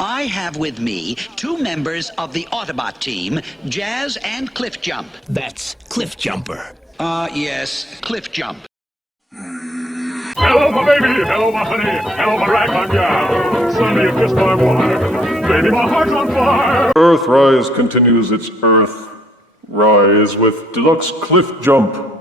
I have with me 2 members of the Autobot team, Jazz and Cliffjump. That's Cliffjumper. Yes, Cliffjump. Hello, my baby. Hello, my honey. Hello, my ragtime gal. Suddenly you kissed my wife. Baby, my heart's on fire. Earthrise continues its Earthrise with Deluxe Cliffjumper.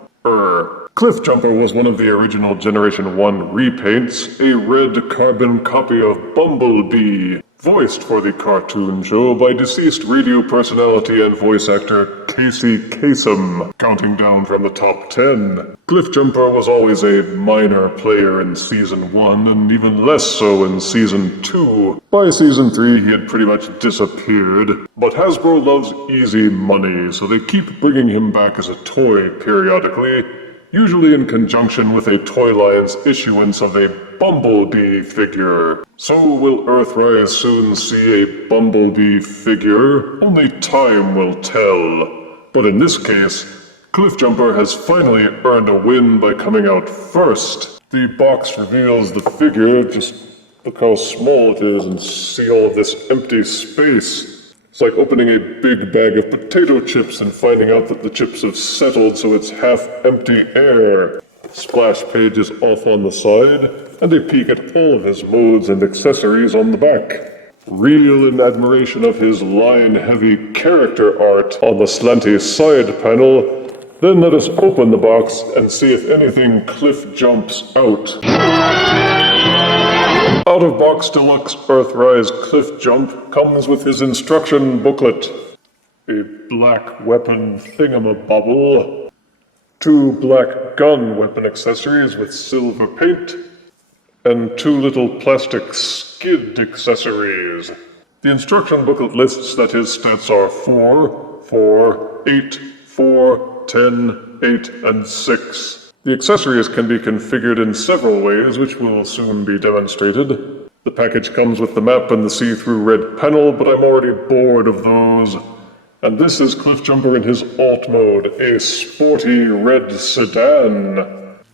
Cliffjumper was one of the original Generation 1 repaints, a red carbon copy of Bumblebee, voiced for the cartoon show by deceased radio personality and voice actor Casey Kasem, counting down from the top 10. Cliffjumper was always a minor player in Season 1, and even less so in Season 2. By Season 3, he had pretty much disappeared, but Hasbro loves easy money, so they keep bringing him back as a toy periodically, usually in conjunction with a toy line's issuance of a Bumblebee figure. So will Earthrise soon see a Bumblebee figure? Only time will tell. But in this case, Cliffjumper has finally earned a win by coming out first. The box reveals the figure, just look how small it is and see all of this empty space. It's like opening a big bag of potato chips and finding out that the chips have settled so it's half empty air. Splash page is off on the side, and a peek at all of his modes and accessories on the back. Reel in admiration of his line-heavy character art on the slanty side panel, then let us open the box and see if anything Cliff jumps out. Out-of-box Deluxe Earthrise Cliffjump comes with his instruction booklet, a black weapon thingamabobble, 2 black gun weapon accessories with silver paint, and 2 little plastic skid accessories. The instruction booklet lists that his stats are 4, 4, 8, 4, 10, 8, and 6. The accessories can be configured in several ways, which will soon be demonstrated. The package comes with the map and the see-through red panel, but I'm already bored of those. And this is Cliffjumper in his alt mode, a sporty red sedan.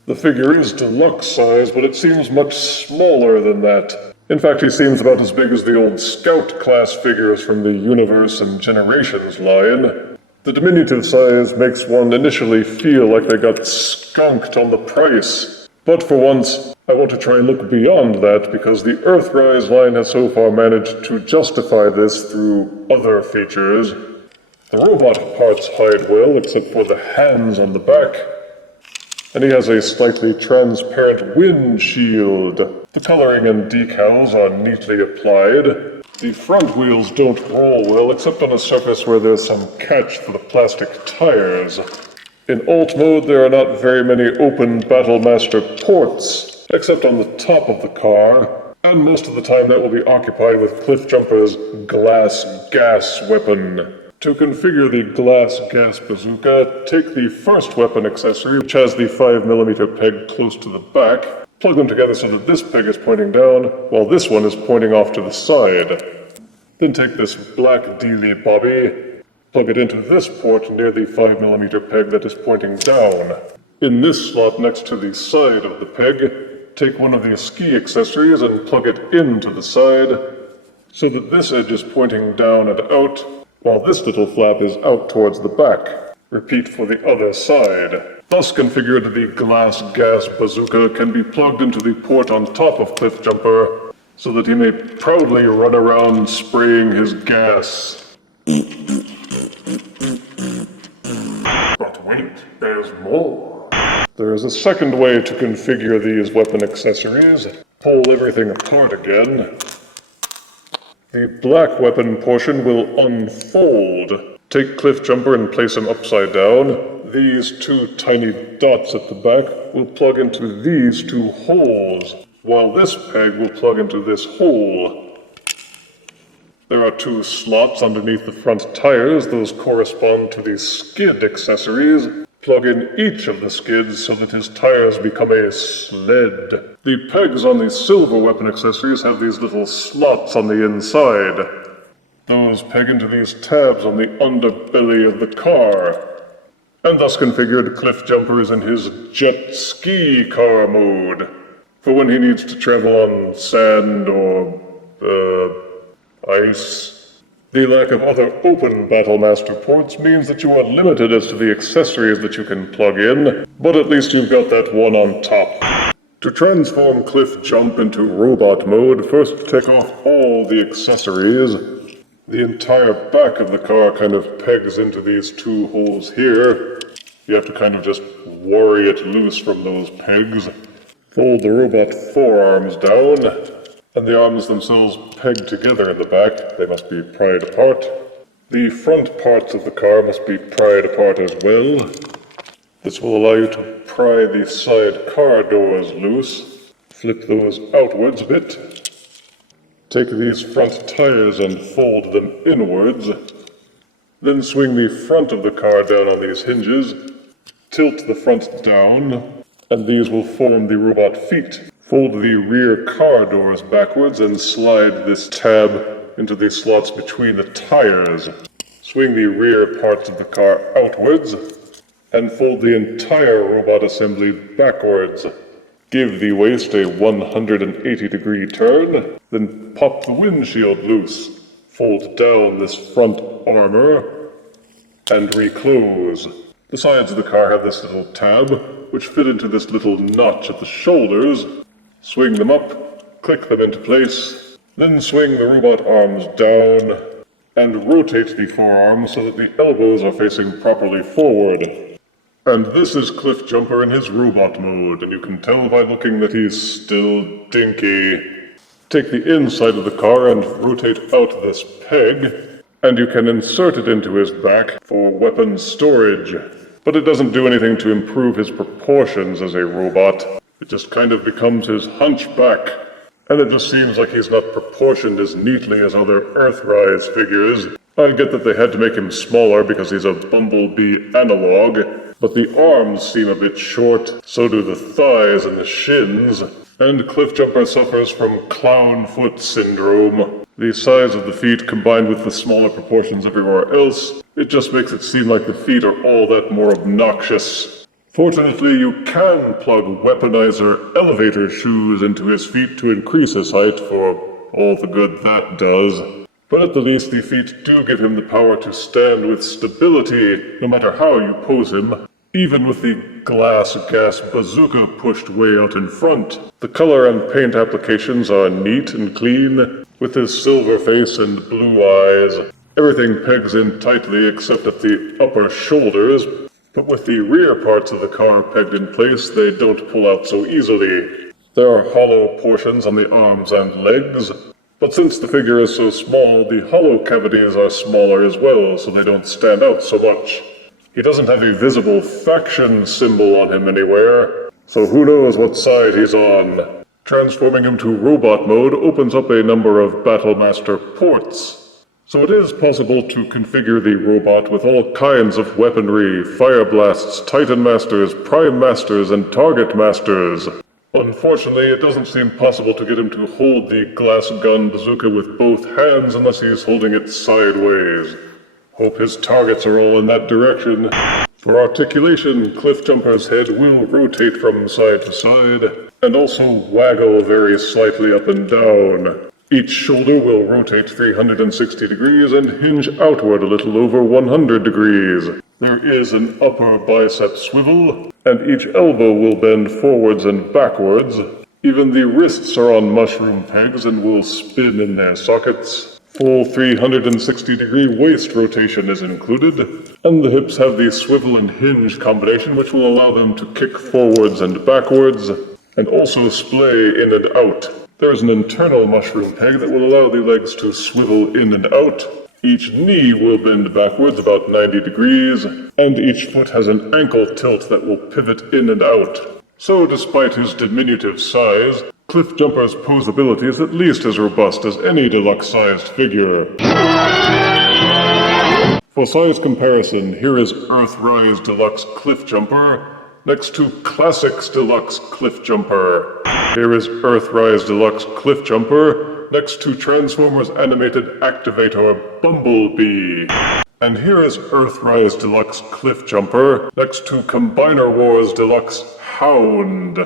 The figure is deluxe-sized, but it seems much smaller than that. In fact, he seems about as big as the old Scout-class figures from the Universe and Generations line. The diminutive size makes one initially feel like they got skunked on the price. But for once, I want to try and look beyond that because the Earthrise line has so far managed to justify this through other features. The robot parts hide well, except for the hands on the back. And he has a slightly transparent windshield. The coloring and decals are neatly applied. The front wheels don't roll well, except on a surface where there's some catch for the plastic tires. In alt mode, there are not very many open Battlemaster ports, except on the top of the car, and most of the time that will be occupied with Cliffjumper's glass gas weapon. To configure the glass gas bazooka, take the first weapon accessory, which has the 5mm peg close to the back, plug them together so that this peg is pointing down, while this one is pointing off to the side. Then take this black dealy bobby, plug it into this port near the 5mm peg that is pointing down. In this slot next to the side of the peg, take one of the ski accessories and plug it into the side, so that this edge is pointing down and out, while this little flap is out towards the back. Repeat for the other side. Thus configured, the glass gas bazooka can be plugged into the port on top of Cliffjumper, so that he may proudly run around spraying his gas. But wait, there's more. There is a second way to configure these weapon accessories. Pull everything apart again. The black weapon portion will unfold. Take Cliffjumper and place him upside down. These 2 tiny dots at the back will plug into these 2 holes, while this peg will plug into this hole. There are 2 slots underneath the front tires. Those correspond to the skid accessories. Plug in each of the skids so that his tires become a sled. The pegs on the silver weapon accessories have these little slots on the inside. Those peg into these tabs on the underbelly of the car. And thus configured, Cliffjumper is in his jet ski car mode, for when he needs to travel on sand or, nice. The lack of other open Battlemaster ports means that you are limited as to the accessories that you can plug in, but at least you've got that one on top. To transform Cliffjump into robot mode, first take off all the accessories. The entire back of the car kind of pegs into these two holes here. You have to kind of just worry it loose from those pegs. Fold the robot forearms down, and the arms themselves peg together in the back. They must be pried apart. The front parts of the car must be pried apart as well. This will allow you to pry the side car doors loose. Flip those outwards a bit. Take these front tires and fold them inwards. Then swing the front of the car down on these hinges. Tilt the front down, and these will form the robot feet. Fold the rear car doors backwards and slide this tab into the slots between the tires. Swing the rear parts of the car outwards, and fold the entire robot assembly backwards. Give the waist a 180-degree turn, then pop the windshield loose. Fold down this front armor, and reclose. The sides of the car have this little tab, which fit into this little notch at the shoulders. Swing them up, click them into place, then swing the robot arms down, and rotate the forearms so that the elbows are facing properly forward. And this is Cliffjumper in his robot mode, and you can tell by looking that he's still dinky. Take the inside of the car and rotate out this peg, and you can insert it into his back for weapon storage. But it doesn't do anything to improve his proportions as a robot. It just kind of becomes his hunchback, and it just seems like he's not proportioned as neatly as other Earthrise figures. I get that they had to make him smaller because he's a Bumblebee analog, but the arms seem a bit short, so do the thighs and the shins, and Cliffjumper suffers from clown foot syndrome. The size of the feet combined with the smaller proportions everywhere else, it just makes it seem like the feet are all that more obnoxious. Fortunately, you can plug weaponizer elevator shoes into his feet to increase his height for all the good that does. But at the least, the feet do give him the power to stand with stability, no matter how you pose him, even with the glass gas bazooka pushed way out in front. The color and paint applications are neat and clean, with his silver face and blue eyes. Everything pegs in tightly except at the upper shoulders, but with the rear parts of the car pegged in place, they don't pull out so easily. There are hollow portions on the arms and legs, but since the figure is so small, the hollow cavities are smaller as well, so they don't stand out so much. He doesn't have a visible faction symbol on him anywhere, so who knows what side he's on. Transforming him to robot mode opens up a number of Battlemaster ports, so it is possible to configure the robot with all kinds of weaponry, fire blasts, Titan Masters, Prime Masters, and Target Masters. Unfortunately, it doesn't seem possible to get him to hold the glass gun bazooka with both hands unless he's holding it sideways. Hope his targets are all in that direction. For articulation, Cliffjumper's head will rotate from side to side, and also waggle very slightly up and down. Each shoulder will rotate 360 degrees and hinge outward a little over 100 degrees. There is an upper bicep swivel, and each elbow will bend forwards and backwards. Even the wrists are on mushroom pegs and will spin in their sockets. Full 360-degree waist rotation is included, and the hips have the swivel and hinge combination which will allow them to kick forwards and backwards, and also splay in and out. There is an internal mushroom peg that will allow the legs to swivel in and out. Each knee will bend backwards about 90 degrees, and each foot has an ankle tilt that will pivot in and out. So despite his diminutive size, Cliffjumper's posability is at least as robust as any deluxe-sized figure. For size comparison, here is Earthrise Deluxe Cliffjumper next to Classics Deluxe Cliffjumper. Here is Earthrise Deluxe Cliffjumper next to Transformers Animated Activator Bumblebee. And here is Earthrise Deluxe Cliffjumper next to Combiner Wars Deluxe Hound.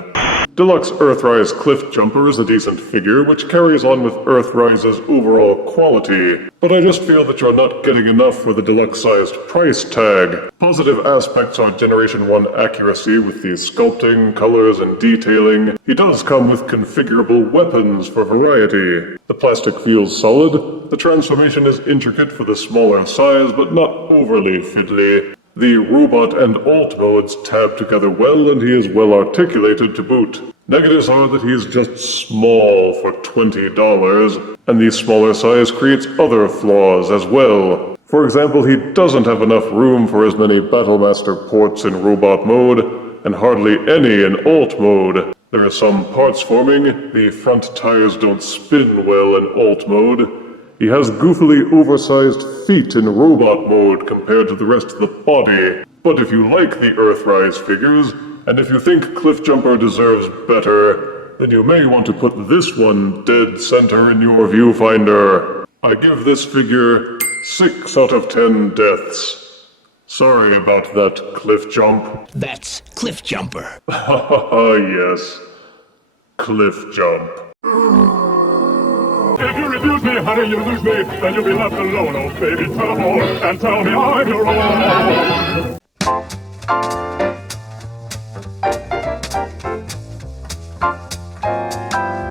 Deluxe Earthrise Cliffjumper is a decent figure, which carries on with Earthrise's overall quality, but I just feel that you're not getting enough for the deluxe-sized price tag. Positive aspects are Generation 1 accuracy with the sculpting, colors, and detailing. He does come with configurable weapons for variety. The plastic feels solid. The transformation is intricate for the smaller size, but not overly fiddly. The robot and alt modes tab together well, and he is well articulated to boot. Negatives are that he is just small for $20, and the smaller size creates other flaws as well. For example, he doesn't have enough room for as many Battlemaster ports in robot mode, and hardly any in alt mode. There are some parts forming. The front tires don't spin well in alt mode. He has goofily oversized feet in robot mode compared to the rest of the body. But if you like the Earthrise figures, and if you think Cliffjumper deserves better, then you may want to put this one dead center in your viewfinder. I give this figure 6 out of 10 deaths. Sorry about that, Cliffjump. That's Cliffjumper. Haha, yes. Cliffjump. If you refuse me, honey, you lose me. Then you'll be left alone, oh baby. Tell them all and tell me I'm your own.